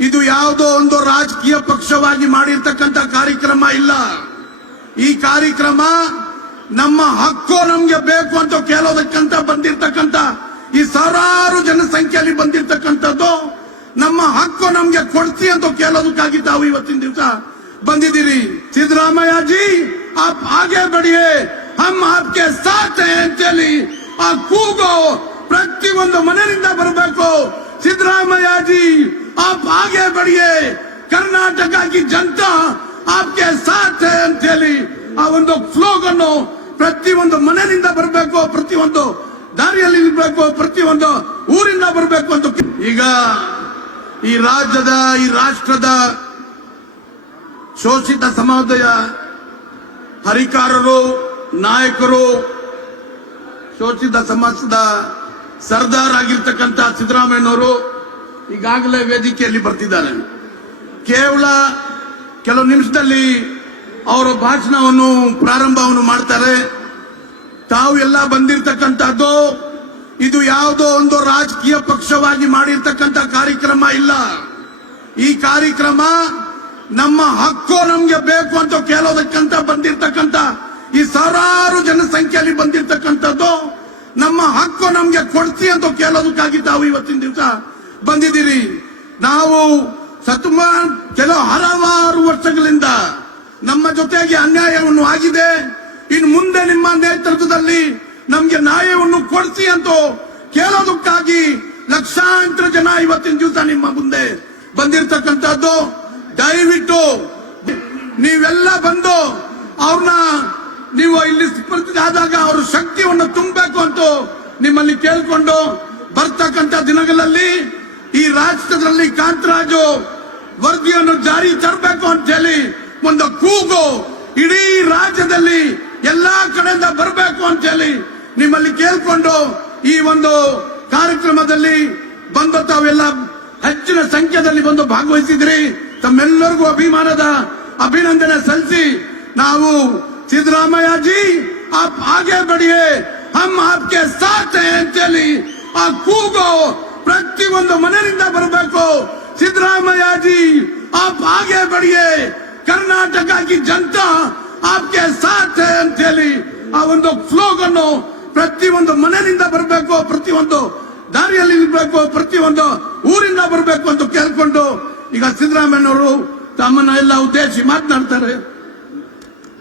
ಇದು ಯಾವುದೋ ಒಂದು ರಾಜಕೀಯ ಪಕ್ಷವಾಗಿ ಮಾಡಿರ್ತಕ್ಕಂಥ ಕಾರ್ಯಕ್ರಮ ಇಲ್ಲ. ಈ ಕಾರ್ಯಕ್ರಮ ನಮ್ಮ ಹಕ್ಕು ನಮ್ಗೆ ಬೇಕು ಅಂತ ಕೇಳೋದಕ್ಕಂತ ಬಂದಿರ್ತಕ್ಕಂಥ ಈ ಸಾವಿರಾರು ಜನಸಂಖ್ಯೆಯಲ್ಲಿ ಬಂದಿರ್ತಕ್ಕಂಥದ್ದು ನಮ್ಮ ಹಕ್ಕು ನಮ್ಗೆ ಕೊಡ್ತಿ ಅಂತ ಕೇಳೋದಕ್ಕಾಗಿ ತಾವು ಇವತ್ತಿನ ದಿವಸ ಬಂದಿದ್ದೀರಿ. ಸಿದ್ದರಾಮಯ್ಯ ಜಿ, ಆಪ್ ಹಾಗೆ ಬಡಿಯೇ, ಹಮ್ ಆಪ್ಗೆ ಸಾಥ್ ಅಂತೇಳಿ ಆ ಕೂಗು ಪ್ರತಿಯೊಂದು ಮನೆಯಿಂದ ಬರಬೇಕು. ಸಿದ್ದರಾಮಯ್ಯ ಜಿ आगे बढ़िए। ಕರ್ನಾಟಕ ಕಿ ಜನತಾ ಆಪ್ಗೆ ಸಾಥ್ ಅಂತೇಳಿ ಆ ಒಂದು ಫ್ಲೋಗ್ ಅನ್ನು ಪ್ರತಿಯೊಂದು ಮನೆಯಿಂದ ಬರಬೇಕು ಪ್ರತಿಯೊಂದು ದಾರಿಯಲ್ಲಿ ಇರಬೇಕು ಪ್ರತಿಯೊಂದು ಊರಿಂದ ಬರಬೇಕು ಅಂತ ಈಗ ಈ ರಾಜ್ಯದ, ಈ ರಾಷ್ಟ್ರದ ಶೋಷಿತ ಸಮುದಾಯ ಹರಿಕಾರರು, ನಾಯಕರು, ಶೋಷಿತ ಸಮಾಜದ ಸರ್ದಾರ್ ಆಗಿರ್ತಕ್ಕಂಥ ಸಿದ್ದರಾಮಯ್ಯನವರು ಈಗಾಗಲೇ ವೇದಿಕೆಯಲ್ಲಿ ಬರ್ತಿದ್ದಾರೆ. ಕೇವಲ ಕೆಲವು ನಿಮಿಷದಲ್ಲಿ ಅವರ ಭಾಷಣವನ್ನು, ಪ್ರಾರಂಭವನ್ನು ಮಾಡ್ತಾರೆ. ತಾವು ಎಲ್ಲ ಬಂದಿರತಕ್ಕಂಥದ್ದು ಇದು ಯಾವುದೋ ಒಂದು ರಾಜಕೀಯ ಪಕ್ಷವಾಗಿ ಮಾಡಿರ್ತಕ್ಕಂಥ ಕಾರ್ಯಕ್ರಮ ಇಲ್ಲ. ಈ ಕಾರ್ಯಕ್ರಮ ನಮ್ಮ ಹಕ್ಕು ನಮ್ಗೆ ಬೇಕು ಅಂತ ಕೇಳೋದಕ್ಕಂತ ಬಂದಿರ್ತಕ್ಕಂಥ ಈ ಸಾವಿರಾರು ಜನಸಂಖ್ಯೆಯಲ್ಲಿ ಬಂದಿರ್ತಕ್ಕಂಥದ್ದು ನಮ್ಮ ಹಕ್ಕು ನಮ್ಗೆ ಕೊಡ್ಸಿ ಅಂತ ಕೇಳೋದಕ್ಕಾಗಿ ತಾವು ಇವತ್ತಿನ ದಿವಸ ಬಂದಿದ್ದೀರಿ. ನಾವು ಸತುಮ ಕೆಲವು ಹಲವಾರು ವರ್ಷಗಳಿಂದ ನಮ್ಮ ಜೊತೆಗೆ ಅನ್ಯಾಯವನ್ನು ಆಗಿದೆ. ಇನ್ನು ಮುಂದೆ ನಿಮ್ಮ ನೇತೃತ್ವದಲ್ಲಿ ನಮ್ಗೆ ನ್ಯಾಯವನ್ನು ಕೊಡಿಸಿ ಅಂತ ಕೇಳೋದಕ್ಕಾಗಿ ಲಕ್ಷಾಂತರ ಜನ ಇವತ್ತಿನ ದಿವಸ ನಿಮ್ಮ ಮುಂದೆ ಬಂದಿರತಕ್ಕಂಥದ್ದು. ದಯವಿಟ್ಟು ನೀವೆಲ್ಲ ಬಂದು ಅವ್ರನ್ನ ನೀವು ಇಲ್ಲಿ ಸ್ಪರ್ಧೆ ಆದಾಗ ಅವ್ರ ಶಕ್ತಿಯನ್ನು ತುಂಬಬೇಕು ಅಂತ ನಿಮ್ಮಲ್ಲಿ ಕೇಳ್ಕೊಂಡು ಬರ್ತಕ್ಕಂಥ ದಿನಗಳಲ್ಲಿ ಈ ರಾಷ್ಟ್ರದಲ್ಲಿ ಕಾಂತರಾಜು ವರದಿಯನ್ನು ಜಾರಿ ತರಬೇಕು ಅಂತ ಹೇಳಿ ಒಂದು ಕೂಗು ಇಡೀ ರಾಜ್ಯದಲ್ಲಿ ಎಲ್ಲಾ ಕಡೆಯಿಂದ ಬರಬೇಕು ಅಂತ ಹೇಳಿ ನಿಮ್ಮಲ್ಲಿ ಕೇಳ್ಕೊಂಡು ಈ ಒಂದು ಕಾರ್ಯಕ್ರಮದಲ್ಲಿ ಬಂದು ತಾವೆಲ್ಲ ಹೆಚ್ಚಿನ ಸಂಖ್ಯೆಯಲ್ಲಿ ಬಂದು ಭಾಗವಹಿಸಿದ್ರಿ. ತಮ್ಮೆಲ್ಲರಿಗೂ ಅಭಿಮಾನದ ಅಭಿನಂದನೆ ಸಲ್ಲಿಸಿ ನಾವು ಸಿದ್ದರಾಮಯ್ಯಜಿ ಆಪ್ ಬಡಿಯೇ, ಹಮ್ ಆಪ್ಗೆ ಸಾಥ್ ಅಂತೇಳಿ ಆ ಕೂಗು ಪ್ರತಿಯೊಂದು ಮನೆಯಿಂದ ಬರಬೇಕು. ಸಿದ್ದರಾಮಯ್ಯ ಜಿ ಆಪ್ ಆಗೆ ಬಡಿಯೇ. ಕರ್ನಾಟಕ ಕಿ ಜನತಾ ಆಪ್ಗೆ ಸಾಥ್ ಹೈ ಅಂತೇಳಿ ಆ ಒಂದು ಫ್ಲೋಗ್ ಅನ್ನು ಒಂದು ಮನೆಯಿಂದ ಬರಬೇಕು, ಪ್ರತಿಯೊಂದು ದಾರಿಯಲ್ಲಿ ಇರಬೇಕು, ಪ್ರತಿಯೊಂದು ಊರಿಂದ ಬರಬೇಕು ಅಂತ ಕೇಳ್ಕೊಂಡು ಈಗ ಸಿದ್ದರಾಮಯ್ಯನವರು ತಮ್ಮನ್ನ ಎಲ್ಲ ಉದ್ದೇಶಿಸಿ ಮಾತನಾಡ್ತಾರೆ.